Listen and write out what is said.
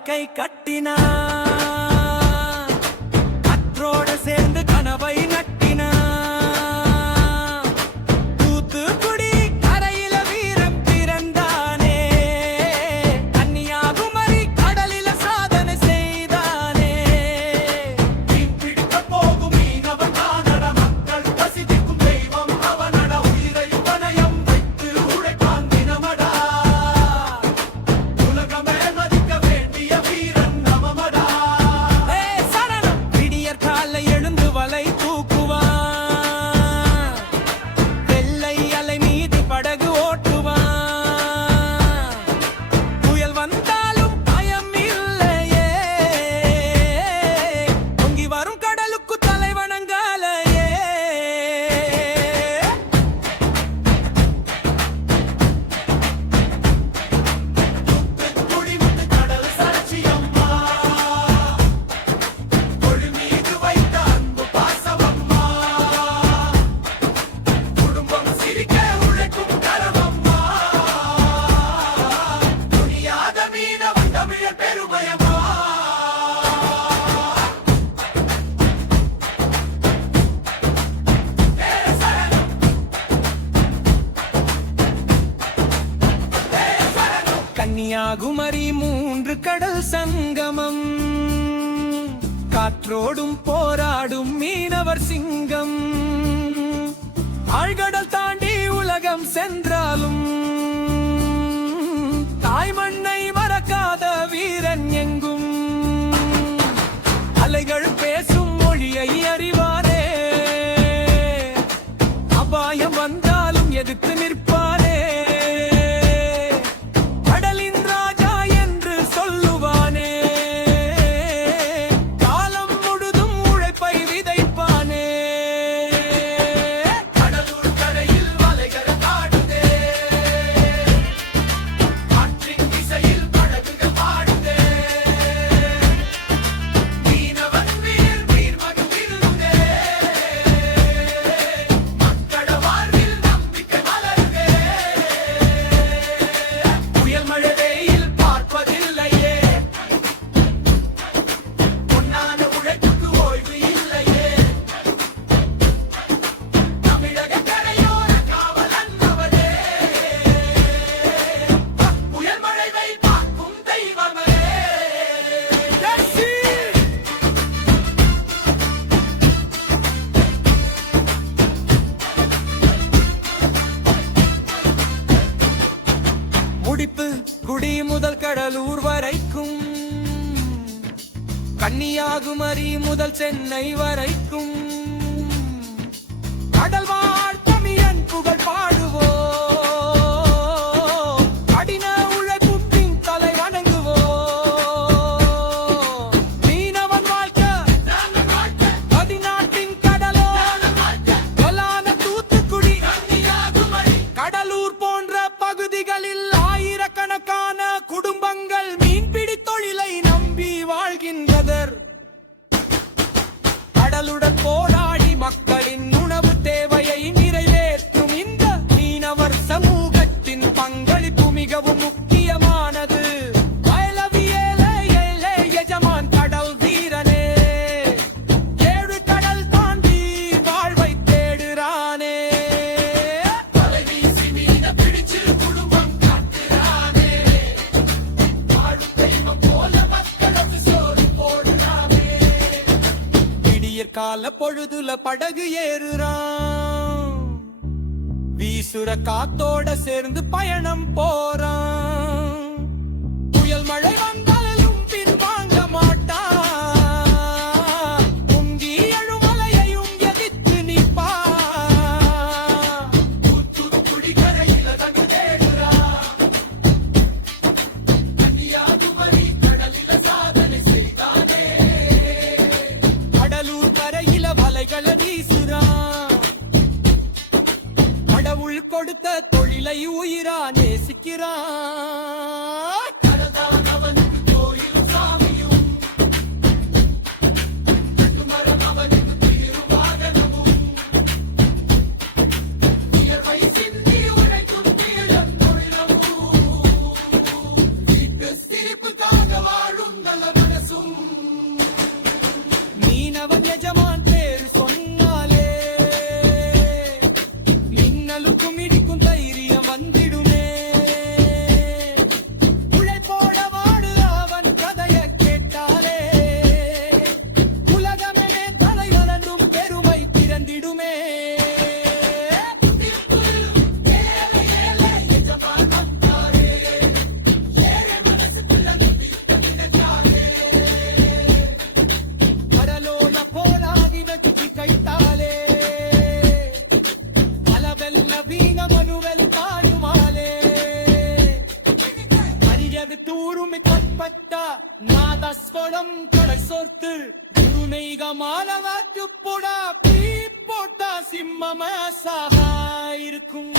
வாழ்க்கை கட்டினான், கற்றோட சேர்ந்து கனவை நட்டினான். தூத்துக்குடி கரையில வீரம் பிறந்தானே, கன்னியாகுமரி கடலில சாதனை செய்தானே. மீன் பிடிக்க போகும் மீனவன் தானட, மக்கள் பசிதிக்கும் தெய்வம் அவனட. உயிரை பணயம் வைத்து உழைப்பான் தினமடா, உலகமே மதிக்க வேண்டிய வீரன் நமமடா. சரணம் விடியற் காலை எழுந்து வலை தூக்குவான், வெள்ளை அலை மீது படகு ஓட்டுவான். புயல் வந்தாலும் பயம் இல்லையே, பொங்கி வரும் கடலுக்கு தலை வணங்கலையே. குடிமுத்து கடல் சாட்சியம்மா, கொடி மீது வைத்த அன்பு பாசமம்மா. குடும்பம் சிரிக்க உழைக்கும் கரமம்மா, துணியாத மீனவன் தமிழர் பெருமையம்மா. கன்னியாகுமரி 3 கடல் சங்கமம், காற்றோடும் போராடும் மீனவர் சிங்கம். ஆழ்கடல் தாண்டி உலகம் சென்றாலும் தாய் மண்ணை மறக்காத வீரன் எங்கும். அலைகள் பேசும் மொழியை அறிவாரே, அபாயம் வந்தாலும் எதிர்த்து நிற்பாரே. கடலின் ராஜா என்று சொல்லுவானே, காலம் முழுதும் உழைப்பை விதைப்பானே. கடலூர் கரையில் வலைகள் ஆடுதே, காற்றின் திசையில் படகுகள் பாடுதே. மீனவன் வீர் வீர்மகன் விருந்தே, மக்கள் வாழ்வில் நம்பிக்கை மலருதே. புயல் மழை வெயில் பார்ப்பதில்லையே, பொன்னான உழைப்புக்கு ஓய்வு இல்லையே. தமிழக கரையோர காவலன் அவரே, புயல் மழை வெயில் பார்க்கும் தெய்வமே. முடிப்பு குடி முதல் கடலூர் வரைக்கும், கன்னியாகுமரி முதல் சென்னை வரைக்கும். கடல் வாழ் தமிழன் புகழ் பாடுவோம், கடின உழைப்பும் தலை வணங்குவோம். மீனவன் வாழ்க்கை பதினாட்டின் கடலோ, கொலான தூத்துக்குடி கடலூர் போன்ற பகுதிகளில் ஆயிரக்கணக்கான குடும்பங்கள் மீன்பிடி தொழிலை நம்பி வாழ்கின்றனர். கடலுடன் போராடி மக்களின் உணவு தேவையை நிறைவேற்றும் இந்த மீனவர் சமூகத்தின் பங்களிப்பு மிகவும் முக்கியமானது. வயலவியலே ஏழை எஜமான் கடல் வீரனே, 7 கடல் தாண்டி வாழ்வை தேடுறானே. தலைவீசி மீன பிடிச்சு குடும்பம் காட்டுறானே, வாழும் தெய்வம் போல மக்களுக்கு சோறு போடுறானே. விடியற் கால பொழுதுல படகு ஏறுறான், வீசுற காத்தோட சேர்ந்து பயணம் போறான். புயல் மழை வந்தாலும் பின் வாங்க மாட்டான், பொங்கி எழும் அலையையும் எதிர்த்து நிற்பான். தூத்துக்குடி கரையில தங்க தேடுறான், கன்னியாகுமரி கடலில சாதனை செய்தானே. கடலூர் கரையில வலைகளை வீசுறான், கடவுள் கொடுத்த தொழிலை உயிரா நேசிக்கிறான். கடல்தான் அவனுக்கு கோயிலும் சாமியும், கட்டுமரம் அவனுக்கு திருவாகனமும். வியர்வை சிந்தி உழைக்கும் தீழம் தொழிலமும், வீட்டு சிரிப்புக்காக வாழும் அவன் எஜமான் பேரு சொன்னாலே மின்னலுக்கும் இடிக்கும் தைரியம் வந்திடுமே. உழைப்போட வாடு அவன் கதைய கேட்டாலே உலகமே தலை வளர்ந்தும் பெருமை பிறந்திடுமே. கடலோல போலாகி வெற்றி கைத்தாலே அளவெல்ல வீண மனுவல் தாழுமாலே அறியது தூருமி தொற்பட்ட நாதஸ்வரம் கடை சோர்த்து குருநெய்க மாலவாக்கு போடா பீ போட்டா சிம்மம சாகா இருக்கும்.